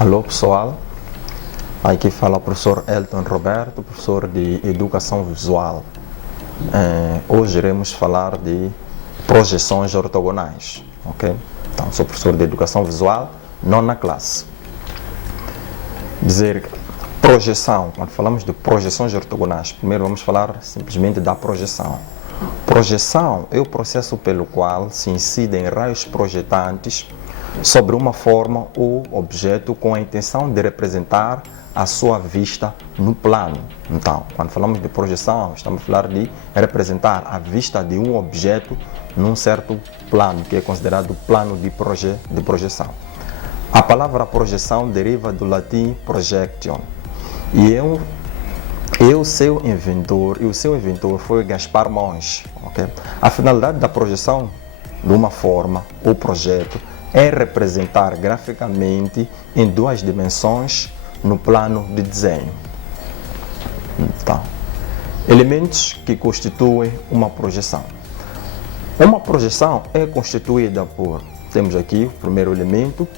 Alô pessoal, aqui fala o professor Elton Roberto, professor de Educação Visual. Hoje iremos falar de projeções ortogonais, ok? Então, sou professor de Educação Visual, nona classe. Dizer projeção, quando falamos de projeções ortogonais, primeiro vamos falar simplesmente da projeção. Projeção é o processo pelo qual se incidem raios projetantes sobre uma forma ou objeto com a intenção de representar a sua vista no plano. Então, quando falamos de projeção, estamos a falar de representar a vista de um objeto num certo plano, que é considerado plano de projeção. A palavra projeção deriva do latim projection e o seu inventor foi Gaspar Monge. Okay? A finalidade da projeção de uma forma ou projeto é representar graficamente em duas dimensões no plano de desenho. Então, elementos que constituem uma projeção. Uma projeção é constituída por, temos aqui o primeiro elemento,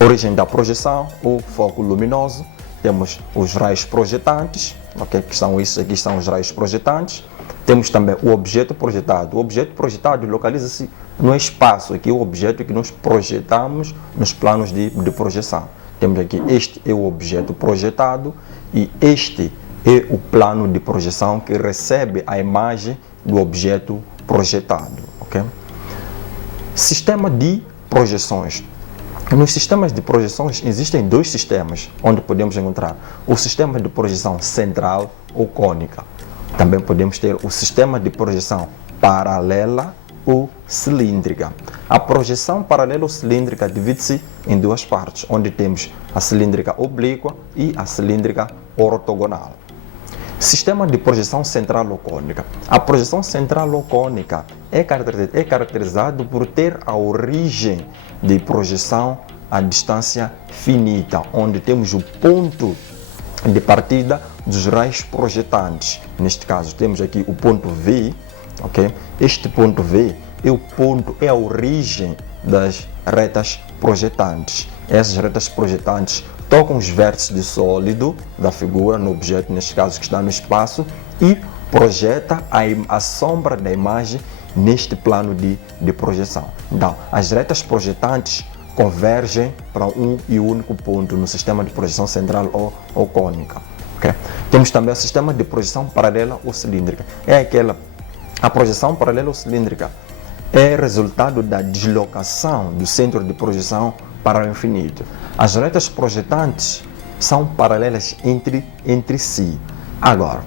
origem da projeção, o foco luminoso, temos os raios projetantes, okay, que são esses aqui, são os raios projetantes. Temos também o objeto projetado. O objeto projetado localiza-se no espaço, aqui o objeto que nós projetamos nos planos de projeção. Temos aqui, este é o objeto projetado e este é o plano de projeção que recebe a imagem do objeto projetado. Okay? Sistema de projeções. Nos sistemas de projeções existem dois sistemas onde podemos encontrar o sistema de projeção central ou cônica. Também podemos ter o sistema de projeção paralela ou cilíndrica. A projeção paralela ou cilíndrica divide-se em duas partes, onde temos a cilíndrica oblíqua e a cilíndrica ortogonal. Sistema de projeção central ou cônica. A projeção central ou cônica é caracterizado por ter a origem de projeção à distância finita, onde temos o ponto de partida dos raios projetantes. Neste caso, temos aqui o ponto V, ok? Este ponto V é a origem das retas projetantes. Essas retas projetantes tocam os vértices de sólido da figura no objeto, neste caso que está no espaço, e projeta a sombra da imagem neste plano de projeção. Então, as retas projetantes convergem para um e único ponto no sistema de projeção central ou cônica. Okay? Temos também o sistema de projeção paralela ou cilíndrica. A projeção paralela ou cilíndrica é resultado da deslocação do centro de projeção para o infinito. As retas projetantes são paralelas entre si. Agora,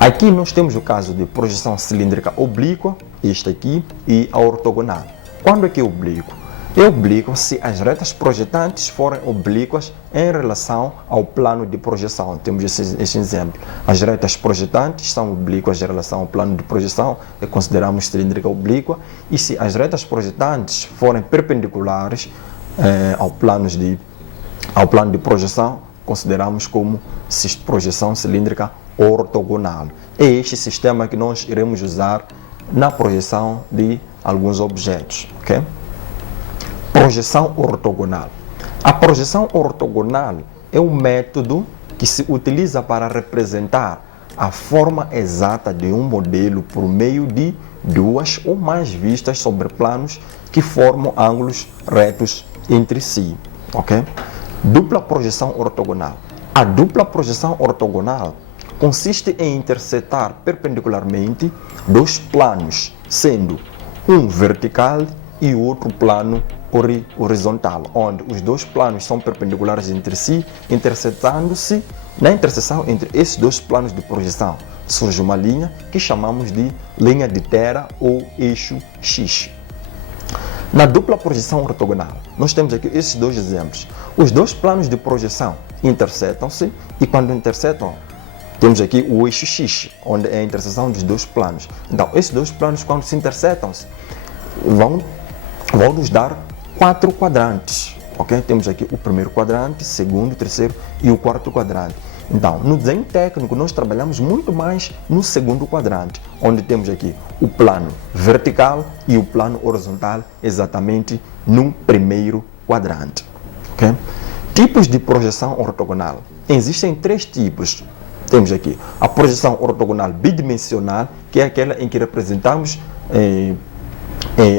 aqui nós temos o caso de projeção cilíndrica oblíqua, este aqui, e a ortogonal. Quando é que é oblíquo? É oblíquo se as retas projetantes forem oblíquas em relação ao plano de projeção. Temos esse exemplo. As retas projetantes são oblíquas em relação ao plano de projeção, e consideramos cilíndrica oblíqua. E se as retas projetantes forem perpendiculares ao plano de projeção, consideramos como projeção cilíndrica ortogonal. É este sistema que nós iremos usar na projeção de alguns objetos. Okay? Projeção ortogonal. A projeção ortogonal é um método que se utiliza para representar a forma exata de um modelo por meio de duas ou mais vistas sobre planos que formam ângulos retos entre si. Okay? Dupla projeção ortogonal. A dupla projeção ortogonal consiste em intersetar perpendicularmente dois planos, sendo um vertical e outro plano horizontal, onde os dois planos são perpendiculares entre si, intersetando-se. Na interseção entre esses dois planos de projeção surge uma linha que chamamos de linha de Terra ou eixo X. Na dupla projeção ortogonal, nós temos aqui esses dois exemplos. Os dois planos de projeção intersetam-se e quando intersetam, temos aqui o eixo X, onde é a interseção dos dois planos. Então, esses dois planos, quando se intersetam-se, vão nos dar 4 quadrantes. Okay? Temos aqui o primeiro quadrante, segundo, terceiro e o quarto quadrante. Então, no desenho técnico, nós trabalhamos muito mais no segundo quadrante, onde temos aqui o plano vertical e o plano horizontal exatamente no primeiro quadrante. Okay? Tipos de projeção ortogonal. Existem 3 tipos. Temos aqui a projeção ortogonal bidimensional, que é aquela em que representamos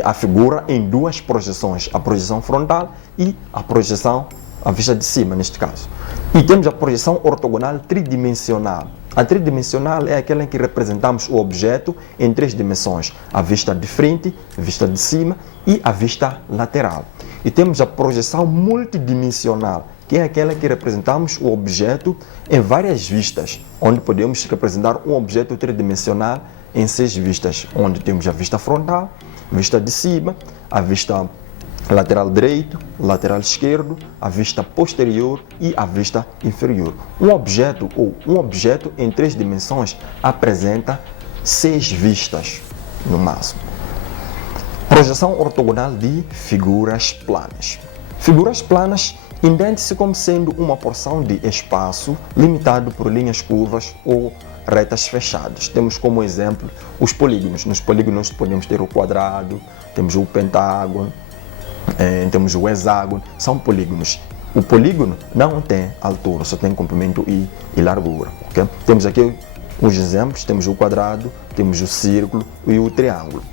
a figura em 2 projeções, a projeção frontal e a projeção à vista de cima, neste caso. E temos a projeção ortogonal tridimensional. A tridimensional é aquela em que representamos o objeto em 3 dimensões, a vista de frente, a vista de cima e a vista lateral. E temos a projeção multidimensional, que é aquela que representamos o objeto em várias vistas, onde podemos representar um objeto tridimensional em 6 vistas, onde temos a vista frontal, a vista de cima, a vista lateral direito, lateral esquerdo, a vista posterior e a vista inferior. Um objeto em 3 dimensões apresenta 6 vistas no máximo. Projeção ortogonal de figuras planas. Figuras planas entende-se como sendo uma porção de espaço limitado por linhas curvas ou retas fechadas. Temos como exemplo os polígonos. Nos polígonos podemos ter o quadrado, temos o pentágono, temos o hexágono, são polígonos. O polígono não tem altura, só tem comprimento e largura. Okay? Temos aqui os exemplos, temos o quadrado, temos o círculo e o triângulo.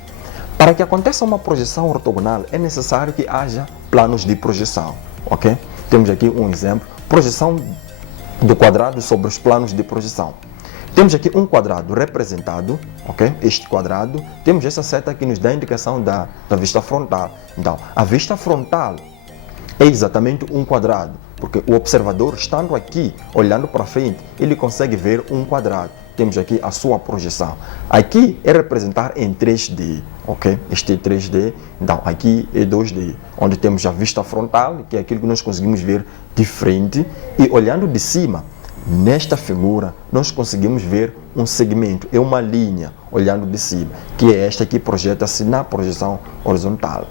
Para que aconteça uma projeção ortogonal, é necessário que haja planos de projeção. Okay? Temos aqui um exemplo, projeção do quadrado sobre os planos de projeção. Temos aqui um quadrado representado, ok? Este quadrado, temos essa seta que nos dá a indicação da vista frontal. Então, a vista frontal é exatamente um quadrado, porque o observador, estando aqui, olhando para frente, ele consegue ver um quadrado. Temos aqui a sua projeção. Aqui é representar em 3D, ok? Este é 3D, então aqui é 2D, onde temos a vista frontal, que é aquilo que nós conseguimos ver de frente, e olhando de cima, nesta figura, nós conseguimos ver um segmento, é uma linha, olhando de cima, que é esta que projeta-se na projeção horizontal.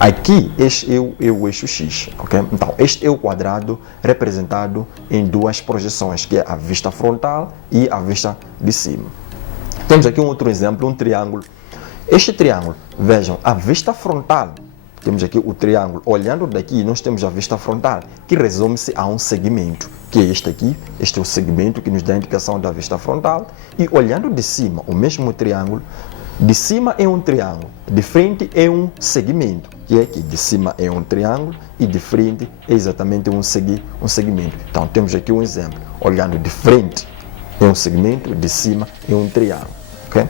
Aqui, este é o eixo X, ok? Então, este é o quadrado representado em 2 projeções, que é a vista frontal e a vista de cima. Temos aqui um outro exemplo, um triângulo. Este triângulo, vejam, a vista frontal, temos aqui o triângulo, olhando daqui, nós temos a vista frontal, que resume-se a um segmento, que é este aqui, este é o segmento que nos dá a indicação da vista frontal, e olhando de cima, o mesmo triângulo, de cima é um triângulo, de frente é um segmento, que é aqui, de cima é um triângulo e de frente é exatamente um segmento. Então temos aqui um exemplo, olhando de frente é um segmento, de cima é um triângulo, ok?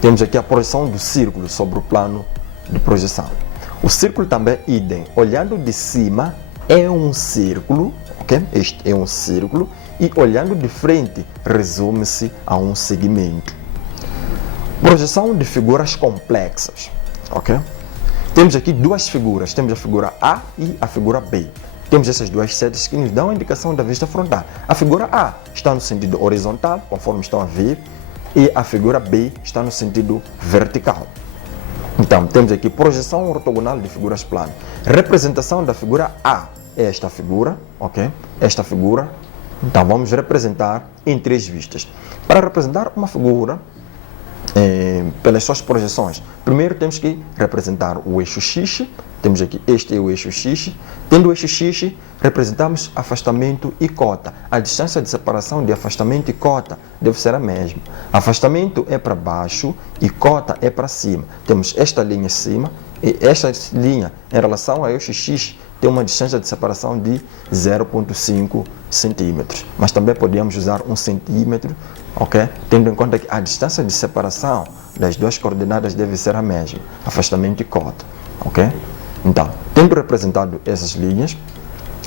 Temos aqui a projeção do círculo sobre o plano de projeção. O círculo também é idem, olhando de cima é um círculo, ok? Este é um círculo e olhando de frente resume-se a um segmento. Projeção de figuras complexas, ok? Temos aqui 2 figuras, temos a figura A e a figura B. Temos essas 2 setas que nos dão a indicação da vista frontal. A figura A está no sentido horizontal, conforme estão a ver, e a figura B está no sentido vertical. Então, temos aqui projeção ortogonal de figuras planas. Representação da figura A é esta figura, ok? Esta figura. Então, vamos representar em 3 vistas. Para representar uma figura, pelas suas projeções, primeiro temos que representar o eixo X. Temos aqui, este é o eixo X. Tendo o eixo X, representamos afastamento e cota. A distância de separação de afastamento e cota deve ser a mesma. Afastamento é para baixo e cota é para cima. Temos esta linha acima e esta linha em relação ao eixo X tem uma distância de separação de 0,5 centímetros. Mas também podemos usar 1 centímetro, ok? Tendo em conta que a distância de separação das 2 coordenadas deve ser a mesma, afastamento e cota, ok? Então, tendo representado essas linhas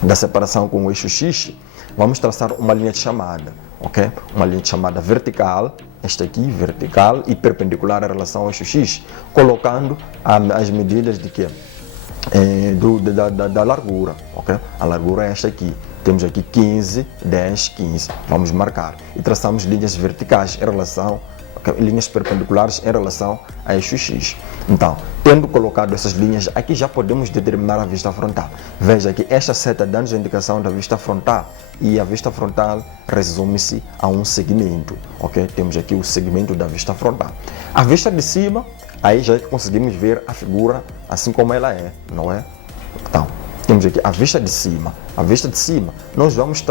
da separação com o eixo X, vamos traçar uma linha de chamada, ok? Uma linha de chamada vertical, esta aqui, vertical e perpendicular em relação ao eixo X, colocando as medidas de quê? Da largura, ok? A largura é esta aqui. Temos aqui 15, 10, 15. Vamos marcar e traçamos linhas verticais em relação, linhas perpendiculares em relação a eixo X. Então, tendo colocado essas linhas, aqui já podemos determinar a vista frontal. Veja que esta seta dá-nos a indicação da vista frontal e a vista frontal resume-se a um segmento, ok? Temos aqui o segmento da vista frontal. A vista de cima, aí já é que conseguimos ver a figura assim como ela é, não é? Então, temos temos aqui a vista de cima. A vista de cima, nós vamos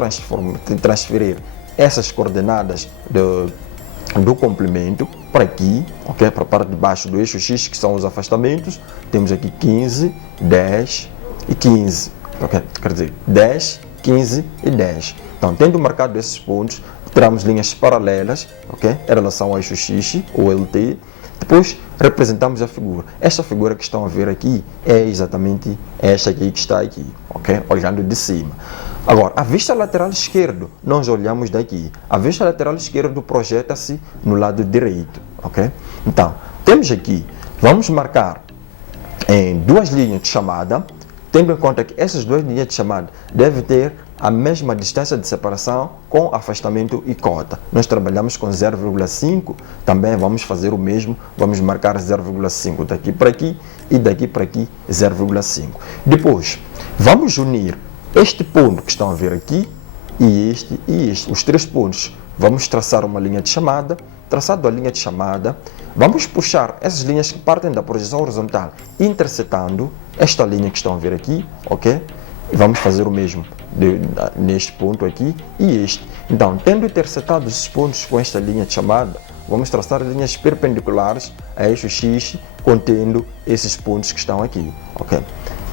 transferir essas coordenadas do comprimento para aqui, ok? Para a parte de baixo do eixo X, que são os afastamentos. Temos aqui 15, 10 e 15, ok? Quer dizer, 10, 15 e 10. Então, tendo marcado esses pontos, tiramos linhas paralelas, ok? Em relação ao eixo X, ou LT. Depois, representamos a figura. Esta figura que estão a ver aqui é exatamente esta aqui que está aqui, ok? Olhando de cima. Agora, a vista lateral esquerdo, nós olhamos daqui. A vista lateral esquerdo projeta-se no lado direito, ok? Então, temos aqui, vamos marcar em duas linhas de chamada, tendo em conta que essas duas linhas de chamada devem ter a mesma distância de separação com afastamento e cota. Nós trabalhamos com 0,5, também vamos fazer o mesmo, vamos marcar 0,5 daqui para aqui e daqui para aqui 0,5. Depois, vamos unir este ponto que estão a ver aqui e este, os três pontos. Vamos traçar uma linha de chamada. Traçado a linha de chamada, vamos puxar essas linhas que partem da projeção horizontal, intersetando esta linha que estão a ver aqui, ok? E vamos fazer o mesmo neste ponto aqui e este. Então, tendo intersetado esses pontos com esta linha de chamada, vamos traçar linhas perpendiculares a eixo X, contendo esses pontos que estão aqui, ok?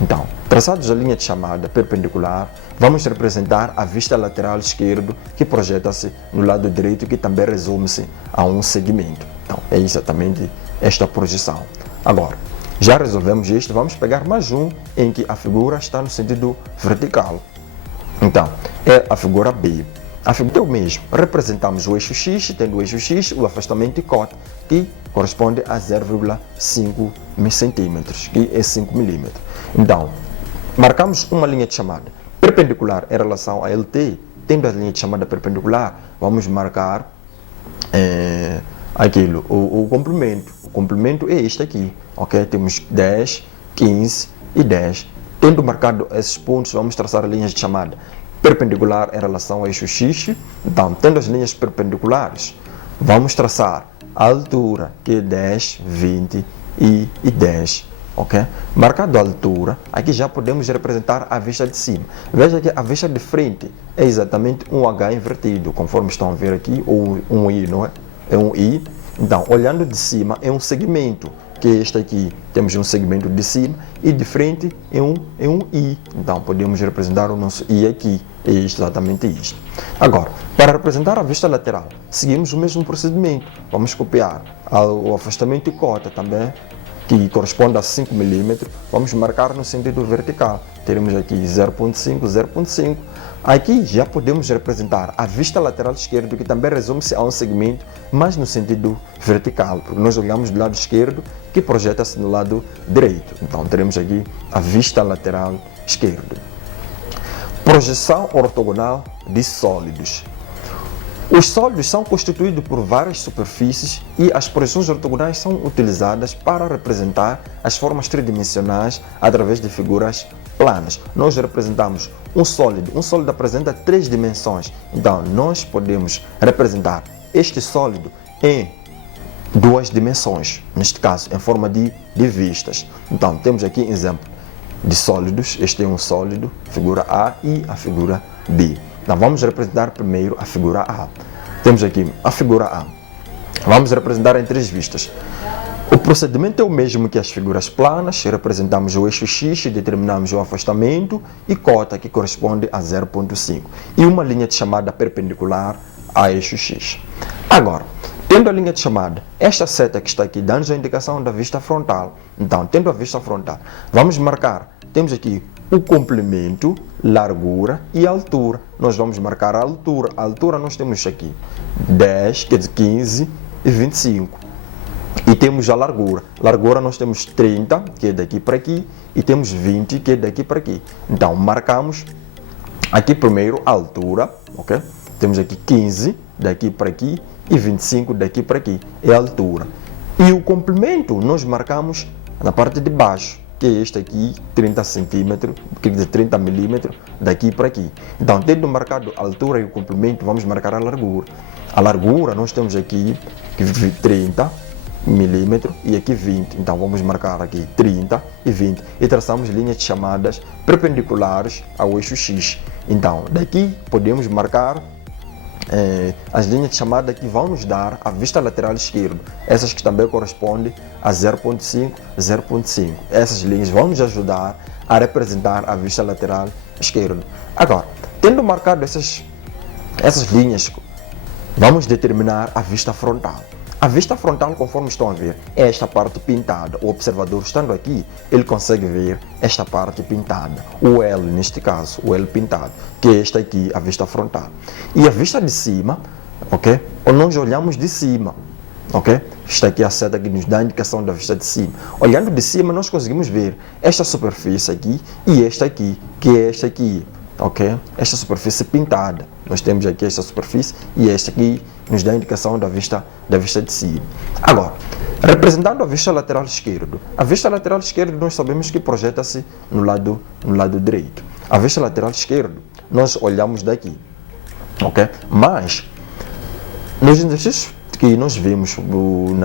Então, traçados a linha de chamada perpendicular, vamos representar a vista lateral esquerdo que projeta-se no lado direito, que também resume-se a um segmento. Então, é exatamente esta projeção. Agora, já resolvemos isto, vamos pegar mais um em que a figura está no sentido vertical. Então, é a figura B. A figura é o mesmo. Representamos o eixo X, tendo o eixo X, o afastamento de cota, que corresponde a 0,5 centímetros, que é 5 milímetros. Então, marcamos uma linha de chamada perpendicular em relação a LT. Tendo a linha de chamada perpendicular, vamos marcar o comprimento. O comprimento é este aqui, ok? Temos 10, 15 e 10. Tendo marcado esses pontos, vamos traçar linhas de chamada perpendicular em relação ao eixo X. Então, tendo as linhas perpendiculares, vamos traçar a altura, que é 10, 20 e 10. Ok? Marcado a altura, aqui já podemos representar a vista de cima. Veja que a vista de frente é exatamente um H invertido, conforme estão a ver aqui, ou um I, não é? É um I. Então, olhando de cima, é um segmento, que é este aqui. Temos um segmento de cima e de frente é um I. Então, podemos representar o nosso I aqui. É exatamente isto. Agora, para representar a vista lateral, seguimos o mesmo procedimento. Vamos copiar o afastamento e cota também, que corresponde a 5 milímetros, vamos marcar no sentido vertical. Teremos aqui 0,5, 0,5. Aqui já podemos representar a vista lateral esquerda, que também resume-se a um segmento, mas no sentido vertical, porque nós olhamos do lado esquerdo, que projeta-se no lado direito. Então, teremos aqui a vista lateral esquerda. Projeção ortogonal de sólidos. Os sólidos são constituídos por várias superfícies e as projeções ortogonais são utilizadas para representar as formas tridimensionais através de figuras planas. Nós representamos um sólido. Um sólido apresenta 3 dimensões. Então, nós podemos representar este sólido em 2 dimensões, neste caso, em forma de vistas. Então, temos aqui exemplo de sólidos. Este é um sólido, figura A, e a figura B. Então, vamos representar primeiro a figura A. Temos aqui a figura A. Vamos representar em 3 vistas. O procedimento é o mesmo que as figuras planas. Representamos o eixo X, determinamos o afastamento e cota, que corresponde a 0,5. E uma linha de chamada perpendicular a eixo X. Agora, tendo a linha de chamada, esta seta que está aqui dá-nos a indicação da vista frontal. Então, tendo a vista frontal, vamos marcar. Temos aqui o comprimento, largura e altura. Nós vamos marcar a altura. A altura nós temos aqui 10, 15 e 25. E temos a largura. Largura nós temos 30, que é daqui para aqui, e temos 20, que é daqui para aqui. Então, marcamos aqui primeiro a altura, ok? Temos aqui 15, daqui para aqui, e 25 daqui para aqui. É a altura. E o comprimento nós marcamos na parte de baixo, que é este aqui, 30 centímetros, quer dizer 30 milímetros, daqui para aqui. Então, tendo marcado a altura e o comprimento, vamos marcar a largura. A largura nós temos aqui 30, milímetro e aqui 20. Então vamos marcar aqui 30 e 20 e traçamos linhas de chamadas perpendiculares ao eixo X. Então daqui podemos marcar as linhas de chamada que vão nos dar a vista lateral esquerda, essas que também correspondem a 0.5, 0.5. Essas linhas vão nos ajudar a representar a vista lateral esquerda. Agora, tendo marcado essas linhas, vamos determinar a vista frontal. A vista frontal, conforme estão a ver, é esta parte pintada. O observador estando aqui, ele consegue ver esta parte pintada. O L, neste caso, o L pintado, que é esta aqui, a vista frontal. E a vista de cima, ok? Ou nós olhamos de cima, ok? Está aqui a seta que nos dá a indicação da vista de cima. Olhando de cima, nós conseguimos ver esta superfície aqui e esta aqui, que é esta aqui. Ok? Esta superfície pintada. Nós temos aqui esta superfície e esta aqui nos dá a indicação da vista de cima. Agora, representando a vista lateral esquerda. A vista lateral esquerda nós sabemos que projeta-se no lado direito. A vista lateral esquerda nós olhamos daqui. Ok? Mas, nos exercícios que nós vimos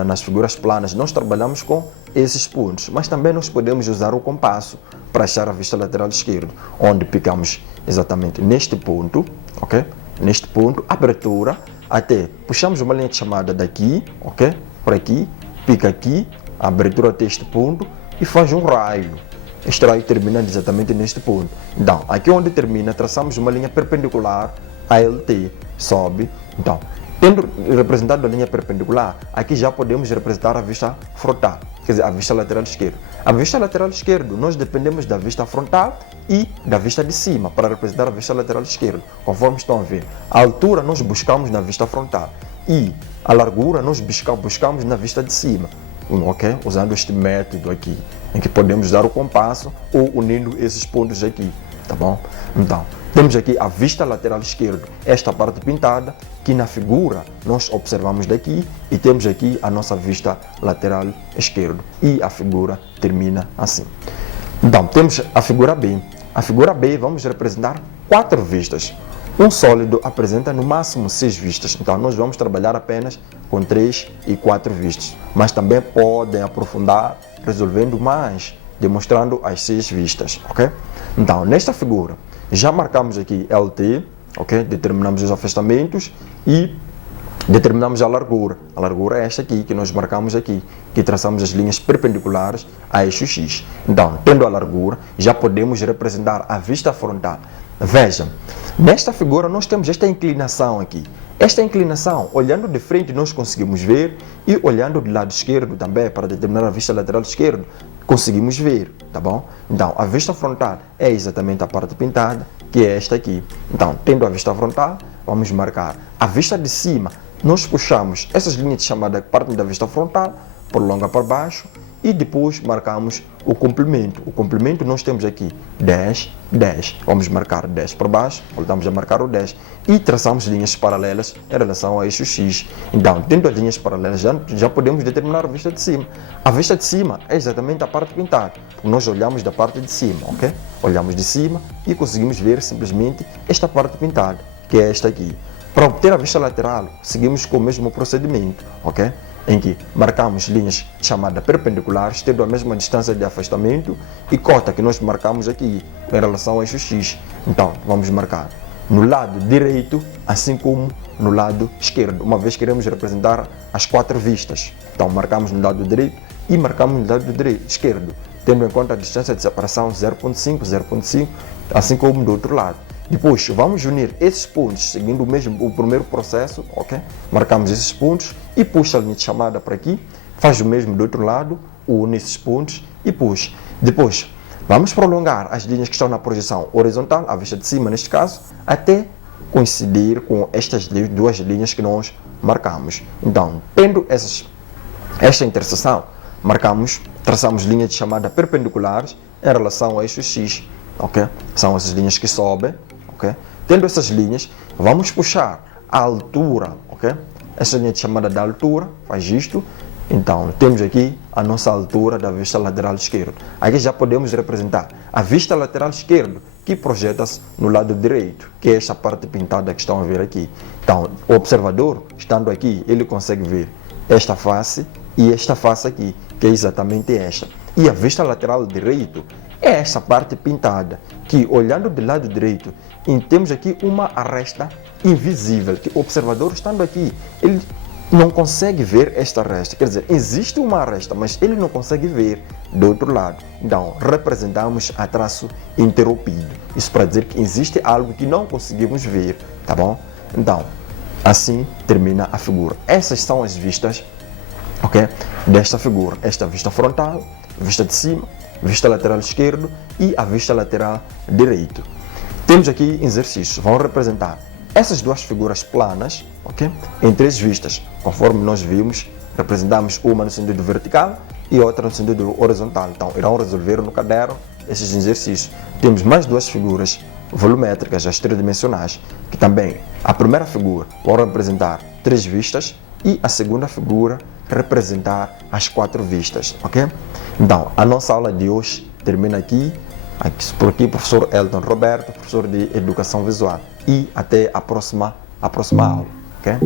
nas figuras planas, nós trabalhamos com esses pontos, mas também nós podemos usar o compasso para achar a vista lateral esquerda, onde picamos exatamente neste ponto, ok? Neste ponto, abertura, até puxamos uma linha de chamada daqui, ok? Por aqui, pica aqui, a abertura até este ponto e faz um raio. Este raio termina exatamente neste ponto. Então, aqui onde termina, traçamos uma linha perpendicular a LT, sobe. Então, tendo representado a linha perpendicular, aqui já podemos representar a vista frontal, quer dizer, a vista lateral esquerda. A vista lateral esquerda, nós dependemos da vista frontal e da vista de cima para representar a vista lateral esquerda, conforme estão a ver. A altura nós buscamos na vista frontal e a largura nós buscamos na vista de cima, ok? Usando este método aqui, em que podemos usar o compasso ou unindo esses pontos aqui, tá bom? Então, temos aqui a vista lateral esquerda, esta parte pintada, que na figura nós observamos daqui e temos aqui a nossa vista lateral esquerda e a figura termina assim. Então, temos a figura B. A figura B vamos representar 4 vistas. Um sólido apresenta no máximo 6 vistas, então nós vamos trabalhar apenas com 3 e 4 vistas, mas também podem aprofundar resolvendo mais, demonstrando as 6 vistas, ok? Então, nesta figura, já marcamos aqui LT, ok? Determinamos os afastamentos e determinamos a largura. A largura é esta aqui que nós marcamos aqui, que traçamos as linhas perpendiculares a eixo X. Então, tendo a largura, já podemos representar a vista frontal. Vejam, nesta figura nós temos esta inclinação aqui. Esta inclinação, olhando de frente, nós conseguimos ver e olhando do lado esquerdo também, para determinar a vista lateral esquerda, conseguimos ver, tá bom? Então, a vista frontal é exatamente a parte pintada, que é esta aqui. Então, tendo a vista frontal, vamos marcar a vista de cima. Nós puxamos essas linhas de chamada que partem da vista frontal, prolonga para baixo e depois marcamos o comprimento. O comprimento nós temos aqui 10, 10. Vamos marcar 10 para baixo, voltamos a marcar o 10 e traçamos linhas paralelas em relação ao eixo X. Então, tendo as linhas paralelas, já podemos determinar a vista de cima. A vista de cima é exatamente a parte pintada, porque nós olhamos da parte de cima, ok? Olhamos de cima e conseguimos ver simplesmente esta parte pintada, que é esta aqui. Para obter a vista lateral, seguimos com o mesmo procedimento, ok? Em que marcamos linhas chamadas perpendiculares, tendo a mesma distância de afastamento e cota que nós marcamos aqui em relação ao eixo X. Então, vamos marcar no lado direito, assim como no lado esquerdo, uma vez que queremos representar as 4 vistas. Então, marcamos no lado direito e marcamos no lado esquerdo, tendo em conta a distância de separação 0.5, 0.5, assim como do outro lado. Depois, vamos unir esses pontos, seguindo o primeiro processo, ok? Marcamos esses pontos e puxa a linha de chamada para aqui, faz o mesmo do outro lado, une esses pontos e puxa. Depois, vamos prolongar as linhas que estão na projeção horizontal, a vista de cima neste caso, até coincidir com estas 2 linhas que nós marcamos. Então, tendo esta interseção, traçamos linhas de chamada perpendiculares em relação ao eixo X, ok? São essas linhas que sobem. Okay? Tendo essas linhas, vamos puxar a altura, ok? Essa linha de chamada da altura, faz isto. Então, temos aqui a nossa altura da vista lateral esquerda. Aqui já podemos representar a vista lateral esquerda, que projeta-se no lado direito, que é esta parte pintada que estão a ver aqui. Então, o observador, estando aqui, ele consegue ver esta face e esta face aqui, que é exatamente esta. E a vista lateral direito é essa parte pintada, que olhando do lado direito, temos aqui uma aresta invisível, que o observador estando aqui, ele não consegue ver esta aresta. Quer dizer, existe uma aresta, mas ele não consegue ver do outro lado. Então, representamos a traço interrompido. Isso para dizer que existe algo que não conseguimos ver, tá bom? Então, assim termina a figura. Essas são as vistas, ok? Desta figura. Esta vista frontal, vista de cima, vista lateral esquerdo e a vista lateral direito. Temos aqui exercícios, vão representar essas duas figuras planas, ok? Em três vistas, conforme nós vimos, representamos uma no sentido vertical e outra no sentido horizontal. Então, irão resolver no caderno esses exercícios. Temos mais duas figuras volumétricas, as tridimensionais, que também, a primeira figura vão representar três vistas e a segunda figura representar as quatro vistas, ok? Então, a nossa aula de hoje termina aqui. Por aqui, professor Elton Roberto, professor de Educação Visual. E até a próxima aula, ok?